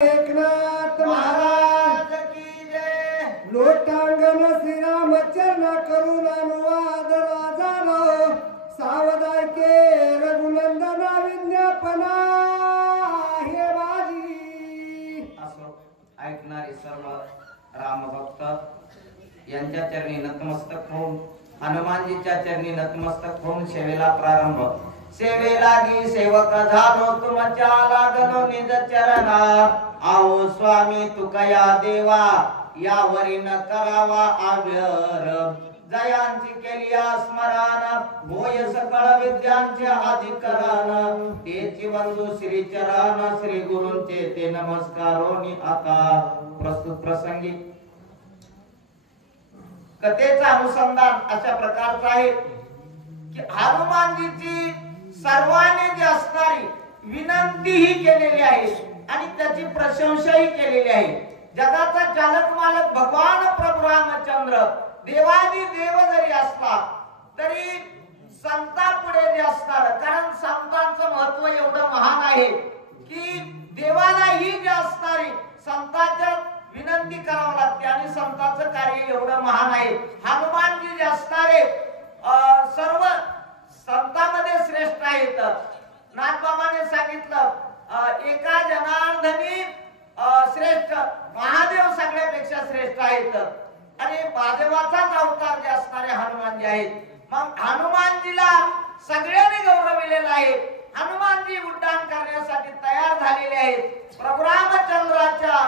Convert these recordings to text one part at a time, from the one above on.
एकनाथ महाराज की जय। लोटांगण श्रीरामचरण करून अनुवाद राजानो सावधाय के रघुनंदन विज्ञापना हे माझी। असो ऐकणारे सर्व रामभक्त यांच्या चरणी नतमस्तक होऊन हनुमानजीच्या चरणी नतमस्तक होऊन सेवेला प्रारंभ। सेवेलागी सेवक झालो तुमच्या लागलो निज चरणा। आओ स्वामी तुकया देवा यावरी न करावा आव्यर। जयांची केली स्मरण होय सकळ विद्यांचे अधिकरण। तेची बंधू श्री चरण श्री गुरूंचे ते नमस्कारोनी आता प्रस्तुत प्रसंगी कथेचा अनुसंधान अशा प्रकारचा आहे की हनुमानजीची सर्वांनी जी असणारी विनंती ही केलेली आहे आणि त्याची प्रशंसाही केलेली आहे। जगाचा चालक मालक भगवान प्रभू रामचंद्र देवादी देव जरी असला तरी संतांपुढे जे असणार, कारण संतांचं महत्व एवढं महान आहे की देवालाही जे असणारी संतांच्या विनंती करावं लागते आणि संतांचं कार्य एवढं महान आहे। हनुमानजी जे असणारे सर्व संतांमध्ये श्रेष्ठ आहेत। नाथबाबाने सांगितलं एका जनार्दनी श्रेष्ठ महादेव सगळ्यापेक्षा श्रेष्ठ आहेत आणि महादेवाचाच अवतार जे असणारे हनुमानजी आहेत। मग हनुमानजीला सगळ्यांनी गौरविलेलं आहे। हनुमानजी उड्डाण करण्यासाठी तयार झालेले आहेत। प्रभू रामचंद्राच्या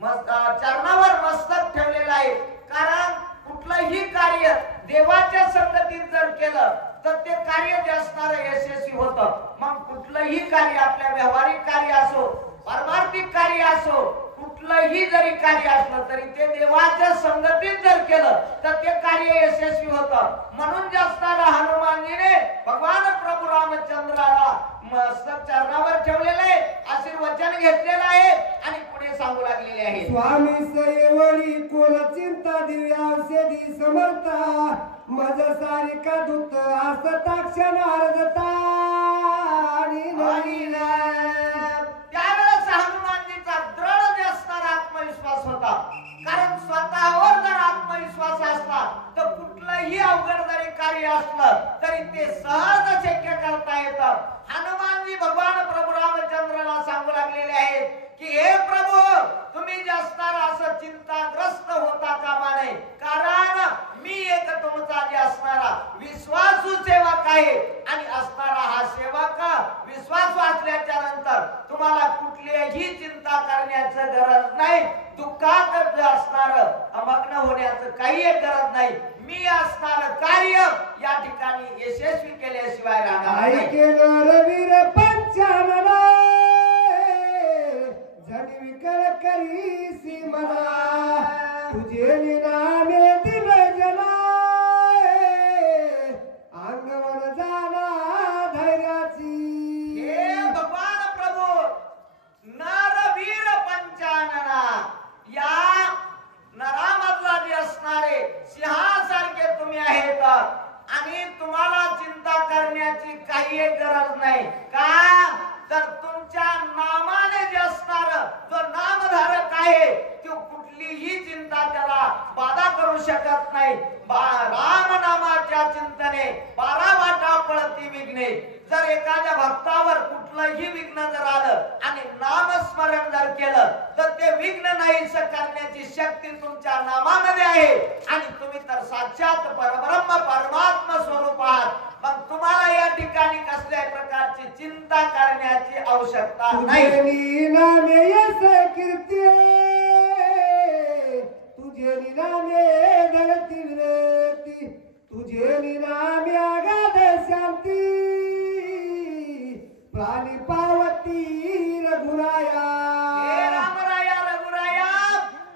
चरणावर मस्तक ठेवलेलं आहे, कारण कुठलंही कार्य देवाच्या संगतीत जर केलं तर ते कार्य जे असणार यशस्वी होतं। मग कुठलंही कार्य आपल्या व्यावहारिक कार्य असो पारमार्थिक कार्य असो कुठलंही जरी कार्य असलं तरी ते देवाच्या संगतीत जर केलं तर ते कार्य यशस्वी होतं। म्हणून जे असणारा हनुमानजीने भगवान प्रभू रामचंद्राला मस्तक चरणावर ठेवलेले आहे, आशीर्वचन घेतलेलं आहे आणि पुढे सांगू लागलेले आहे। स्वामी सयवळी कोण चिंता दिव्या औषधी समर्था मज सारिका दूत असताक्ष नारदता त्यावेळेस हनुमानजीचा दृढ जे असणारा आत्मविश्वास होता, कारण स्वतःवर जर आत्मविश्वास असला तर कुठलंही अवघड जरी कार्य असलं तरी ते सहज शक्य करता येतं। हनुमानजी भगवान प्रभू रामचंद्राला सांगू लागलेले आहेत की हे प्रभू तुम्ही जे असणार असं चिंताग्रस्त होता कामा नये, कारण मी एक तुमचा जे असणारा विश्वासू सेवक आहे आणि असणारा हा सेवक विश्वासू असल्याच्या नंतर तुम्हाला कुठलीही चिंता करण्याची गरज नाही, दुःखात जे असणार अमग्न होण्याचं काही गरज नाही। मी असणार कार्य या ठिकाणी यशस्वी केल्याशिवाय राहणार नाही। केलं रवीर पंचानना झडी विकळ करीसी मना तुझे निनामे दिल जना अंगवर जाना धैर्याची। हे भगवान प्रभू नरवीर पंचानना या नरामधला जे असणारे सिंहासारखे तुम्ही आहेत आणि तुम्हाला चिंता करण्याची काही गरज नाही। का तर तुमच्या नामाने जे असणार जो नामधारक आहे तो कुठलीही चिंता त्याला बाधा करू शकत नाही। राम नामाच्या चिंतने 12 वाटा पळती विघ्ने। जर एखाद्या भक्तावर कुठलंही विघ्न जर आलं आणि नामस्मरण जर केलं तर ते विघ्न नाहीस करण्याची शक्ती तुमच्या नामामध्ये आहे आणि तुम्ही तर साक्षात परब्रह्म परमात्मा स्वरूप आहात। मग तुम्हाला या ठिकाणी कसल्याही प्रकारची चिंता करण्याची आवश्यकता नाही। नामे यश कीर्ती तुझे नामे धरती विरती तुझे नामे आगाध शांती प्राणी पावती रघुराया। हे रामराया रघुराया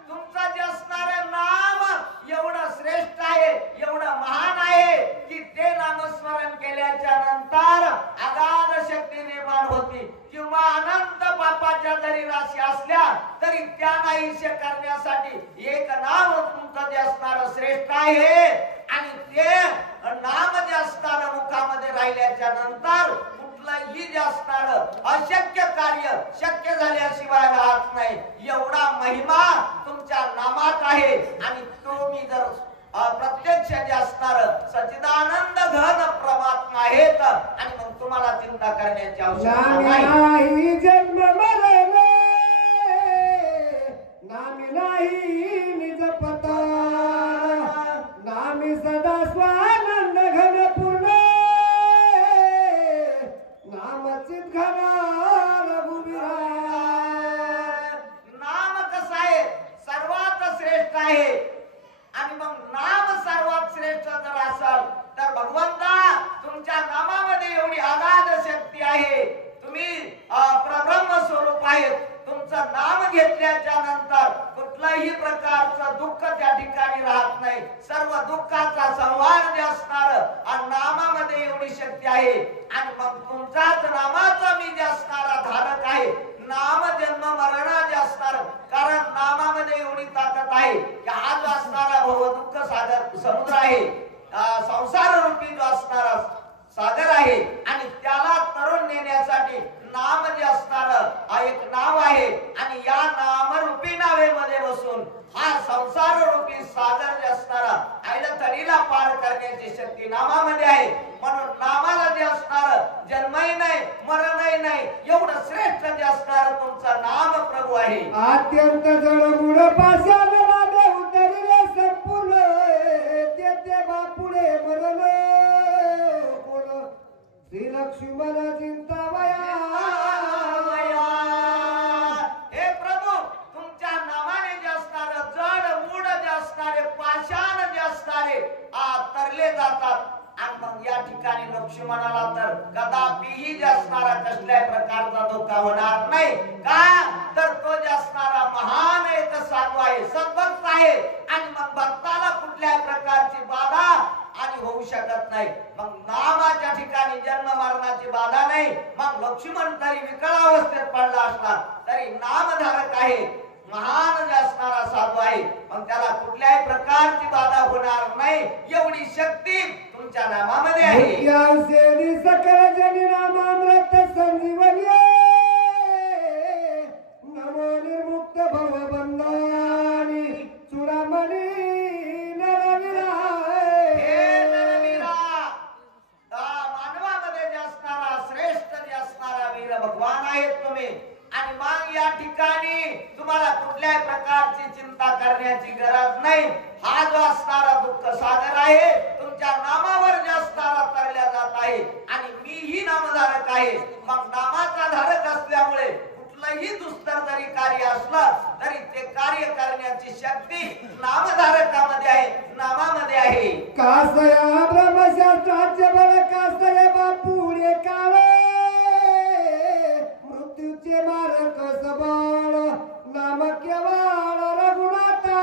तुमचं जे असणारं नाम एवढं श्रेष्ठ आहे एवढं महान आहे की ते नामस्मरण केल्याच्या नंतर अगाध शक्ती निर्माण होती किंवा अनंत पापाच्या जरी राशी असल्या तरी त्या नाहीसे करण्यासाठी एक नाम तुमचं जे असणारं श्रेष्ठ आहे आणि ते नाम जे असणारं मुखामध्ये राहिल्याच्या नंतर कुठलंही जे असणार अशक्य कार्य शक्य झाल्याशिवाय राहत नाही एवढा महिमा तुमच्या नामात आहे आणि तुम्ही जर प्रत्यक्ष जे असणार सच्चिदानंद घन परमात्मा आहेत आणि मग तुम्हाला चिंता करण्याची आवश्यकता नाही जन्म मरण नामी नाही निज पता नामी सदा स्वानंद घन पूर्ण नाम चित घना रघुवीरा नाम कसं आहे सर्वात श्रेष्ठ आहे आणि मग नाम सर्वात श्रेष्ठ जर असेल तर भगवंता तुमच्या नामामध्ये एवढी अगाध शक्ती आहे तुम्ही परब्रह्म स्वरूप आहेत तुमचं नाम घेतल्याच्या नंतर कुठल्याही प्रकारचं दुःख त्या ठिकाणी राहत नाही सर्व दुःखाचा संहार जे असणार आणि नामामध्ये एवढी शक्ती आहे आणि मग तुमचाच नामाचा मी जे असणारा धारक आहे नाम जन्म मरण जे असणार कारण नामामध्ये एवढी ताकद आहे की हा जो असणारा भव दुःख सागर समुद्र आहे संसार रूपी जो असणारा सागर आहे आणि त्याला तरुण नेण्यासाठी नाम जे असणार एक नाव आहे आणि या नामरूपी नावेमध्ये बसून हा संसार रूपी सागर जे असणारा आईला तडीला पार करण्याची शक्ती नामामध्ये आहे म्हणून नामाला जे असणार जन्मही नाही मरणही नाही एवढं श्रेष्ठ जे असणार तुमचं नाम प्रभू आहे अत्यंत जळमुळ पाशाला लाभे उतरिले संपूर्ण तेथे बापुडे मरण कोण श्री लक्ष्मण चिंतावया हे प्रभू तुमच्या नामाने जे असणार जड मूड जे असणारे पाषाण जे असणारे तरले जातात आणि मग या ठिकाणी लक्ष्मणाला तर कदापिही जे असणारा कसल्याही प्रकारचा धोका होणार नाही का तर तो जे असणारा महान एक साधू आहे सद्भक्त आहे आणि मग भक्ताला कुठल्याही प्रकारची बाधा आणि होऊ शकत नाही मग नामाच्या ठिकाणी जन्म मरणाची बाधा नाही मग लक्ष्मण तरी विकळ अवस्थेत पडला असला तरी नामधारक आहे महान जे असणारा साधू आहे मग त्याला कुठल्याही प्रकारची बाधा होणार नाही एवढी शक्ती तुमच्या नामामध्ये आहे औषधी सकल जनी नामामृत संजीवनी नमो निर्मुक्त भव बंधानी चूडामणी नरवीरा हे नरवीरा मानवामध्ये जे असणारा श्रेष्ठ जे असणारा वीर भगवान आहेत तुम्ही आणि मग या ठिकाणी तुम्हाला कुठल्याही प्रकारची चिंता करण्याची गरज नाही हा जो असणारा दुःख सागर आहे तुमच्या नामावर जे असणारा तरल्या जात आहे आणि मीही नामधारक आहे मग नामाचा धारक असल्यामुळे कुठलंही दुस्तर जरी कार्य असलं तरी ते कार्य करण्याची शक्ती नामधारकामध्ये आहे नामामध्ये आहे कासया ब्रह्मशास्त्राचे बळ कासया बापुडे काळे मृत्यूचे मारक सबळ नाम केवळ रघुनाथा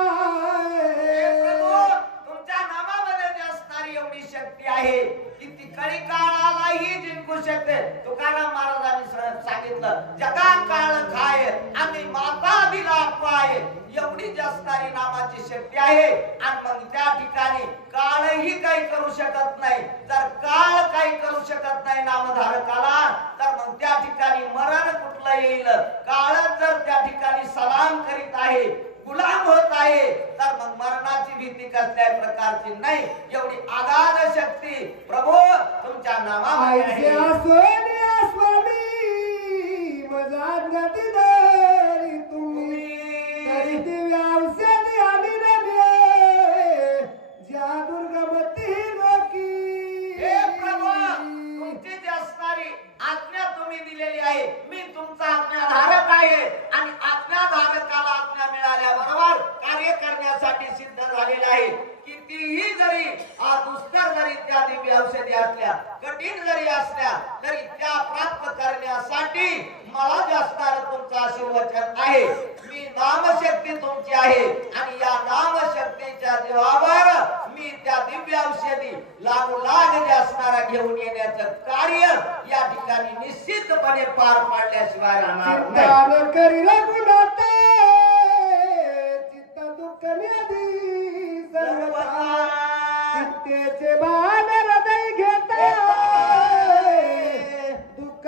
तुमच्या नामामध्ये जे असणारी एवढी शक्ती आहे की ती कळी काळालाही जिंकू शकते तुकाराम महाराजांनी सांगितलं जगा काळ खाय आणि माता दिला पाय एवढी जी असणारी नामाची शक्ती आहे आणि मग त्या ठिकाणी काळही काही करू शकत नाही जर काळ काही करू शकत नाही नामधारकाला तर मग त्या ठिकाणी मरण कुठलं येईल काळ जर त्या ठिकाणी सलाम करीत आहे गुलाम होत आहे तर मग मरणाची भीती कसल्याही प्रकारची नाही एवढी अगाध शक्ती प्रभू तुमच्या नामामध्ये आहे स्वामी मजा गती दरी तुम्ही तरी दिव्या औषधी आम्ही नव्हे ज्या दुर्गमती लोकी हे प्रभू तुमची जी असणारी आज्ञा तुम्ही दिलेली आहे मी तुमचा आज्ञाधारक आहे आणि आज्ञाधारकाला आज्ञा मिळाल्याबरोबर कार्य करण्यासाठी सिद्ध झालेला आहे कितीही जरी दुष्कर जरी त्या दिव्य औषधी असल्या कठीण जरी असल्या तरी त्या प्राप्त करण्यासाठी मला जे असणार तुमचं आशीर्वचन आहे मी नामशक्ती तुमची आहे आणि या नामशक्तीच्या जीवावर मी त्या दिव्य औषधी लागोलाग जे असणारा घेऊन येण्याचं कार्य या ठिकाणी निश्चितपणे पार पाडल्याशिवाय राहणार नाही करी रघुनाथे चित्त दुःख निधी सर्वथा चित्तेचे बाण हृदय घेता दुःख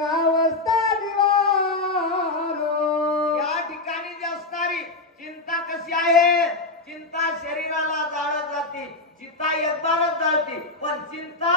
कशी आहे? चिंता शरीराला जाळत जाते, चिंता एकबारच जाळते, पण चिंता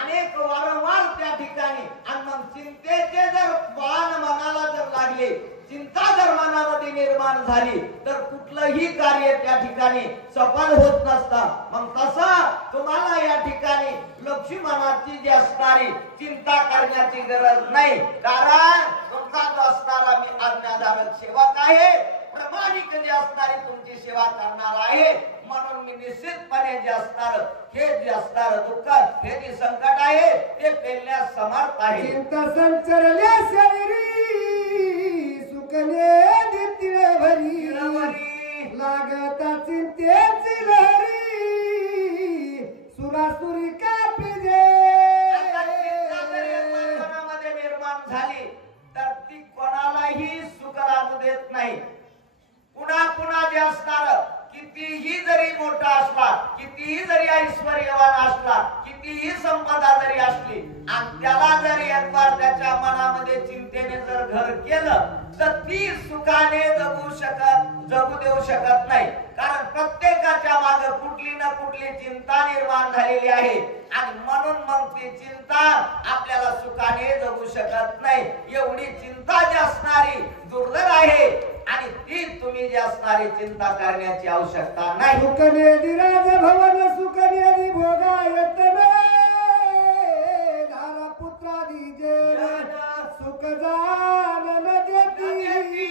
अनेक वारंवार त्या ठिकाणी. आणि मग चिंतेचे जर बाण मनाला जर लागले, चिंता जर मनामध्ये निर्माण झाली तर कुठलंही कार्य त्या ठिकाणी सफल होत नसतं. मग तसा तुम्हाला या ठिकाणी लक्ष्मणाची जी असणारी चिंता करण्याची गरज नाही, कारण तुमचा जो असणारा मी आज्ञाधारक सेवक आहे, प्रामाणिक जे असणारी तुमची सेवा करणार आहे. म्हणून मी निश्चितपणे जे असणार हे जे असणार दुःख, हे जे संकट आहे ते पेलण्यास समर्थ आहे. चिंता संचरल्या शरीरी सुकले दितिळे भरी, लागता चिंतेची लहरी सुरासुरी कापिजे. मनामध्ये निर्माण झाली तर ती कोणालाही सुख लागू देत नाही. पुन्हा पुन्हा जे असणार कितीही जरी मोठा असला, कितीही जरी ऐश्वर्यवान असला, कितीही संपदा जरी असली, आणि त्याला जर एक बार त्याच्या मनामध्ये चिंतेने जर घर केलं तर ती सुखाने जगू देऊ शकत नाही. कारण प्रत्येकाच्या मागे कुठली ना कुठली चिंता निर्माण झालेली आहे, आणि म्हणून मग ती चिंता आपल्याला सुखाने जगू शकत नाही. एवढी चिंता जी असणारी दुर्धर आहे, आणि ती तुम्ही जी असणारी चिंता करण्याची आवश्यकता नाही. सुखनेदी राजभवन सुखनेदी भोगायतन, धारा पुत्रादी जेण सुख जानन देती.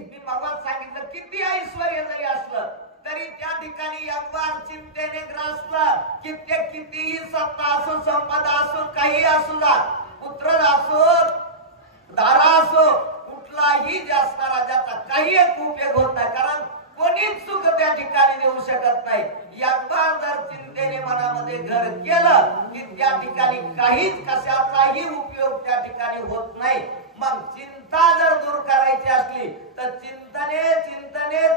मी मगाच सांगितलं किती ऐश्वर्य जरी असलं तरी त्या ठिकाणी एकबार चिंतेने ग्रासलं की ते कितीही सत्ता असो, संपदा असो, काही असू द्या, पुत्र असो, दारा असो, कुठलाही जे असणारा ज्याचा काही एक उपयोग होत नाही. कारण कोणीच सुख त्या ठिकाणी देऊ शकत नाही. एकबार जर चिंतेने मनामध्ये घर केलं की त्या ठिकाणी काहीच कशाचाही उपयोग त्या ठिकाणी होत नाही. मग चिंता जर दूर करायची असली तर चिंतने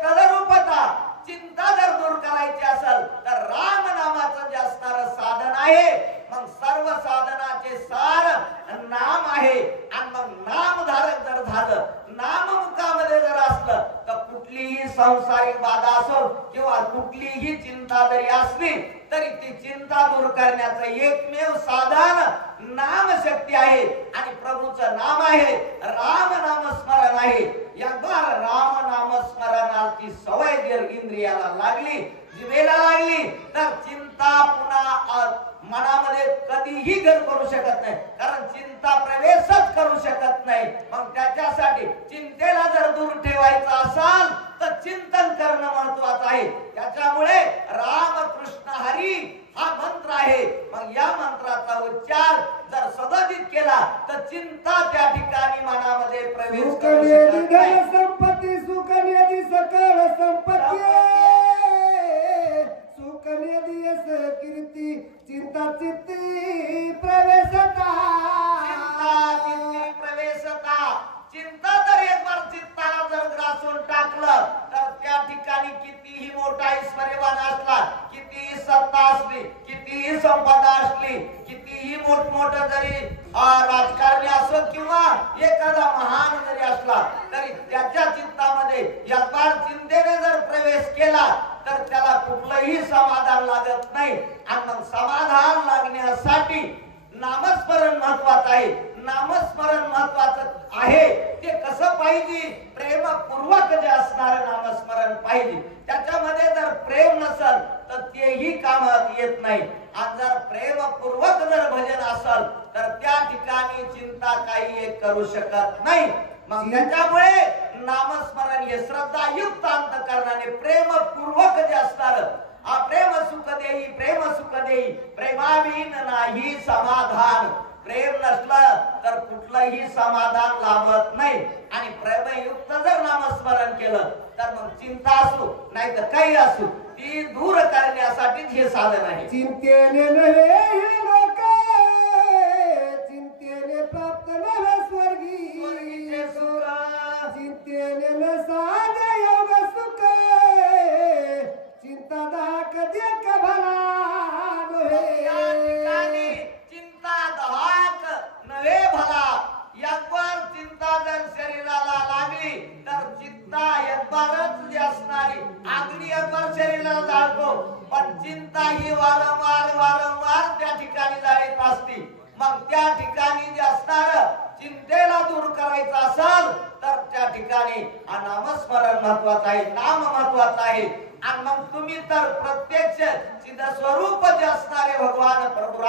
तदरूपता. चिंता जर दूर करायची असेल तर राम नामाचं जे असणारं साधन आहे, मग सर्व साधनाचे सार नाम आहे. आणि मग नामधारक जर झालं, नाममुखामध्ये जर असलं तर कुठलीही सांसारिक बाधा असो किंवा कुठलीही चिंता जरी असली तरी ती चिंता दूर करण्याचं एकमेव साधन नामशक्ती आहे. आणि प्रभूचं नाम आहे, राम नाम स्मरण आहे. एकबार राम नाम स्मरणाची सवय जर इंद्रियाला लागली, जिभेला लागली, तर चिंता पुन्हा मनामध्ये कधीही घर करू शकत नाही. कारण चिंता प्रवेशच करू शकत नाही. मग त्याच्यासाठी चिंतेला जर दूर ठेवायचं असाल तर चिंतन करणं महत्वाचं आहे. त्याच्यामुळे राम कृष्ण हरी हा मंत्र आहे. मग या मंत्राचा उच्चार जर सतत केला तर चिंता त्या ठिकाणी मनामध्ये प्रवेश करू शकत नाही. संपत्ती सुखनेदी सकळ संपत्ती, सुखनेदी यश कीर्ती चिंता चित्ती प्रवेशता. चिंता जर एक बार चित्ताला जर ग्रासून टाकलं तर त्या ठिकाणी कितीही मोठा ऐश्वर्यवान असला, कितीही सत्ता असली, कितीही संपदा असली, कितीही मोठमोठं जरी राजकारणी असो किंवा एखादा महान जरी असला तरी त्याच्या चित्तामध्ये एक बार चिंतेने जर प्रवेश केला तर त्याला कुठलंही समाधान लागत नाही. आणि मग समाधान लागण्यासाठी नामस्मरण महत्वाचं आहे. नामस्मरण महत्वाचं आहे. ते कसं पाहिजे? प्रेमपूर्वक जे असणारं नामस्मरण पाहिजे. त्याच्यामध्ये जर प्रेम नसल तर तेही कामात येत नाही. आणि जर प्रेमपूर्वक जर भजन असल तर त्या ठिकाणी चिंता काही एक करू शकत नाही. मग त्याच्यामुळे नामस्मरण हे श्रद्धायुक्त अंतःकरणाने प्रेमपूर्वक जे असणार, प्रेम सुख देई, प्रेम सुख देई, प्रेमाविन नाही समाधान. प्रेम नसलं तर कुठलंही समाधान लाभत नाही. आणि प्रेमयुक्त जर नामस्मरण केलं तर मग चिंता असो नाही तर काही असो ती दूर करण्यासाठीच हे साधन आहे. चिंतेने नव्हे हे लोक, चिंतेने प्राप्त नव्हे स्वर्गीचे सुख, चिंतेने न साधे योग सुख, चिंता दाहक देख भला नव्हे. चिंता दहाक नव्हे भला. एकबार चिंता जर शरीराला लागली तर चिंता एकबारच जी असणारी अगदी एकबार शरीराला जाळतो, पण चिंता ही वारंवार वारंवार त्या ठिकाणी जाळीत असते. मग त्या ठिकाणी जे असणार चिंतेला दूर करायचं असेल तर त्या ठिकाणी नामस्मरण महत्वाचं आहे, नाम महत्वाचं आहे. आणि मग तुम्ही तर प्रत्यक्ष सिद्ध स्वरूप जे असणारे भगवान प्रभू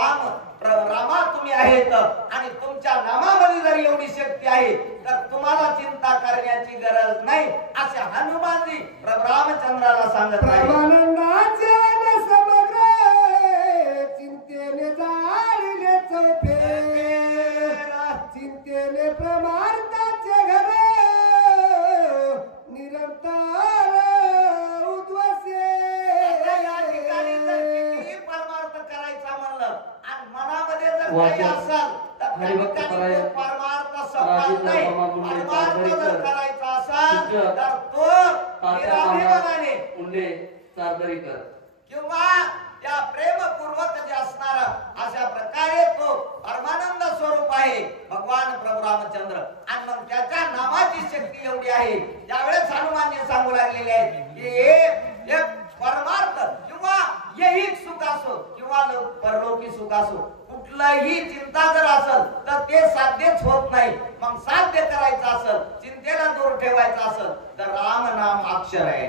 रामा तुम्ही आहेत आणि तुमच्या नामामध्ये जर एवढी शक्ती आहे तर तुम्हाला चिंता करण्याची गरज नाही, असे हनुमानजी प्रभू रामचंद्राला सांगत आहे. परमानंदाचे समग्र चिंतेने जाळले चौफे, चिंतेने प्रमार्ताचे घर निरंतर उद्वसे. या ठिकाणी जर कितीही परमार्थ करायचा म्हणलं आणि मनामध्ये जर काही असेल तर त्या ठिकाणी तो परमार्थ सफल नाही. परमार्थ जर करायचा असेल तर तो निराभिमानाने किंवा त्या प्रेमपूर्वक जे असणार अशा प्रकारे तो परमानंद स्वरूप आहे भगवान प्रभू रामचंद्र. आणि मग त्याच्या नामाची शक्ती एवढी आहे. ज्यावेळेस हनुमानजी सांगू लागलेले आहेत की हे परमार्थ किंवा यैहिक सुख असो किंवा परलोकी सुख असो, कुठलाही चिंता जर असेल तर ते साध्यच होत नाही. मग साध्य करायचं असेल, चिंतेला दूर ठेवायचं असेल तर राम नाम अक्षर आहे.